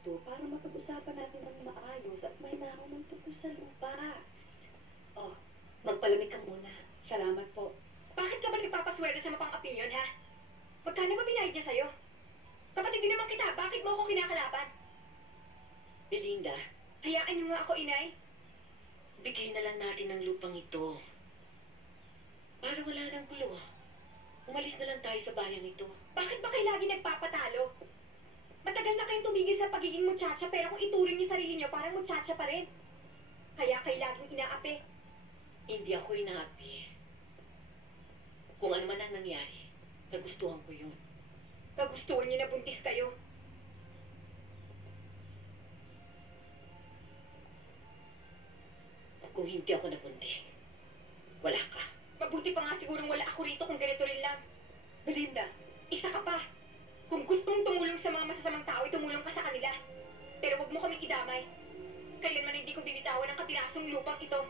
ito para mapag-usapan natin ng maayos at may nakamang tungkol sa lupa. Oh, magpalamig ka muna. Salamat po. Bakit ka ba nagpapaswerte sa mapang opinion, ha? Magkano ba binayad niya sa'yo? Kapatid din naman kita, bakit mo ako kinakalaban? Belinda, Hayaan niyo nga ako, inay. bigay na lang natin ang lupang ito. Para wala nang gulo. Umalis na lang tayo sa bayan ito. Bakit ba kayo lagi nagpapatalo? Matagal na kayong tumigil sa pagiging muchacha, pero kung ituring niyo sarili niyo, parang muchacha pa rin. Kaya kayo laging inaapi. Hindi ako inaapi. Kung ano man ang nangyari, nagustuhan ko yun. Kagustuhan niyo na buntis kayo. Kung hindi ako nabuntis, wala ka. Mabuti pa nga sigurong wala ako rito kung ganito rin lang. Belinda, Isa ka pa. Kung gusto mong tumulong sa mga masasamang tao, tumulong ka sa kanila. Pero huwag mo kaming idamay. Kailanman hindi ko binitawan ang katirasong lupang ito.